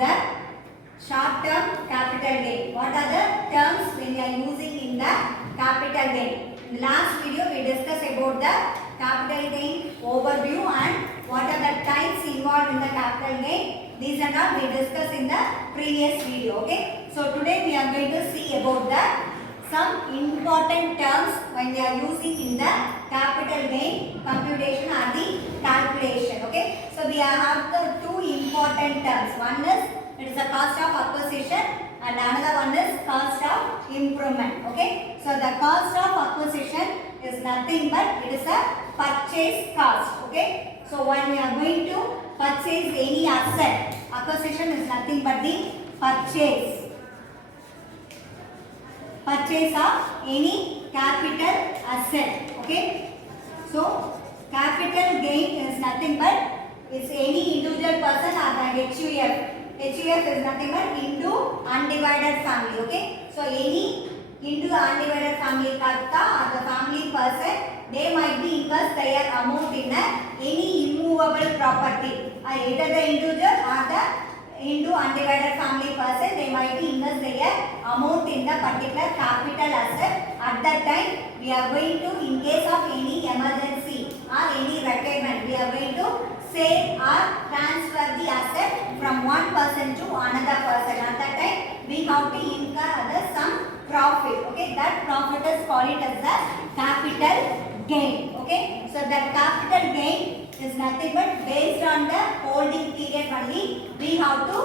the short-term capital gain. What are the terms when you are using in the capital gain? In the last video we discussed about the capital gain overview and what are the types involved in the capital gain. These are all we discussed in the previous video. Okay. So today we are going to see about the some important terms when we are using in the capital gain computation or the calculation. Okay. So we have the two important terms. One is it is the cost of acquisition and another one is cost of improvement. Okay. So the cost of acquisition is nothing but it is a purchase cost. Okay. So when we are going to purchase any asset, acquisition is nothing but the purchase of any capital asset. Okay. So capital gain is nothing but is any individual person or the HUF. HUF is nothing but into undivided family. Okay. So any into undivided family karta or the family person, they might be invest their amount in any immovable property. Either the individual or the into undivided family person, they might be invest their amount in the particular capital asset. At that time, we are going to, in case of any emergency or any requirement, we are going to sell or transfer the asset from one person to another person. At that time, we have to incur some profit. Okay, that profit is called it as the capital gain. Okay, so that capital gain is nothing but based on the holding period only. We have to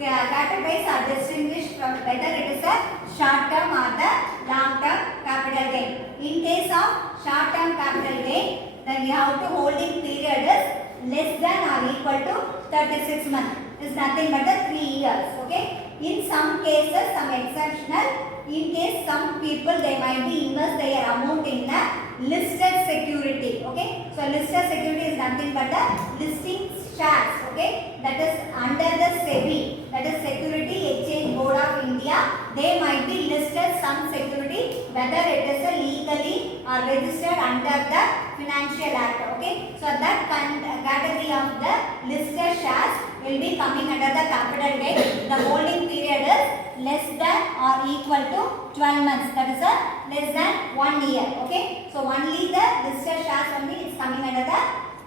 categorize or distinguish from whether it is a short term or the long term capital gain. In case of short term capital gain, then we have to holding period is less than or equal to 36 months. Is nothing but the 3 years. Okay. In some cases, some exceptional. In case some people they might be invest their amount in a listed security. Okay. So listed security is nothing but the listing shares. Okay. That is under the SEBI. That is Security Exchange Board of India. They might be listed some security whether it is a legally or registered under the Financial Act. Okay. So that category of the listed shares will be coming under the capital gain. The holding period is less than or equal to 12 months. That is a less than 1 year. Okay. So only the listed shares only is coming under the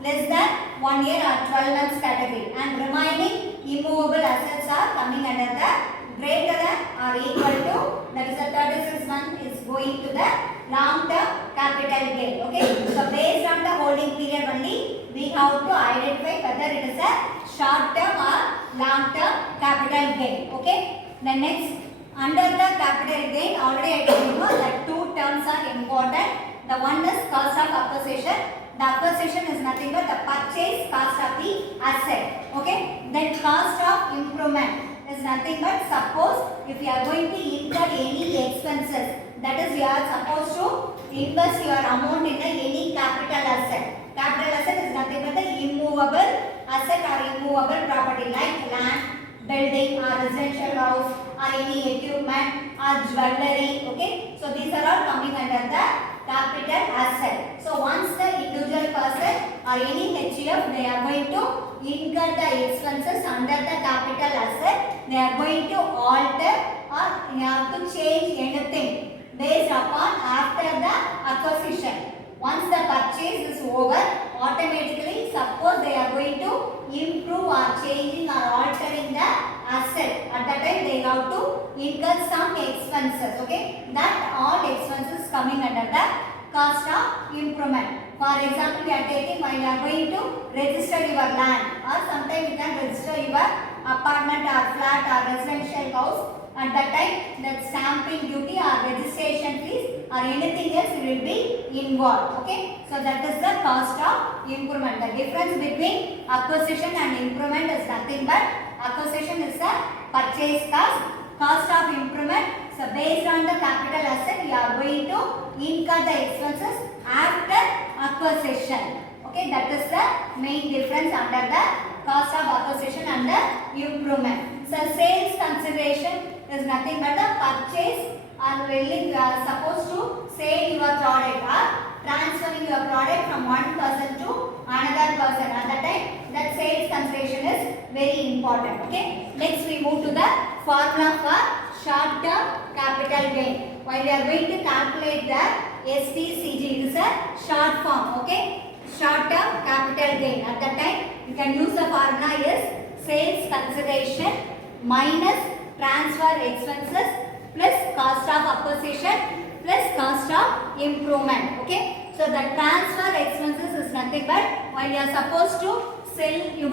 less than 1 year or 12 months category, and remaining immovable assets are coming under the greater than or equal to, that is the 36 months is going to the long term capital gain. Okay. So based on the holding period only, we have to identify whether it is a short term or long term capital gain. Okay. The next, under the capital gain, already I told you that two terms are important. The one is cost of acquisition. The acquisition is nothing but the purchase cost of the asset. Okay. Then cost of improvement is nothing but, suppose if you are going to incur any expenses, that is you are supposed to invest your amount in any capital asset. Capital asset is nothing but the immovable asset or immovable property like land, building or residential house or any equipment or jewelry. Okay. So these are all coming under the capital asset. So once the individual person or any HUF, they are going to incur the expenses under the capital asset, they are going to alter or you have to change anything based upon after the acquisition. Once the purchase is over, automatically suppose they are going to improve or changing or altering the asset. At that time they have to incur some expenses. Okay, that all expenses coming under the cost of improvement. For example, we are taking when you are going to register your land, or sometimes you can register your apartment or flat or residential house. At that time, that stamping duty or registration fees or anything else will be involved. Okay. So that is the cost of improvement. The difference between acquisition and improvement is nothing but acquisition is a purchase cost. Cost of improvement, so based on the capital asset, you are going to incur the expenses after acquisition. Okay, that is the main difference under the cost of acquisition and the improvement. So sales consideration is nothing but the purchase or when you are supposed to sell your product or transferring your product from one person to another person. At that time, that sales consideration is very important. Okay. Next we move to the formula for short term capital gain. While we are going to calculate the STCG, it is a short form. Okay. Short term capital gain. At that time you can use the formula is sales consideration minus transfer expenses plus cost of acquisition plus cost of improvement. Okay. So the transfer expenses is nothing but when you are supposed to sell your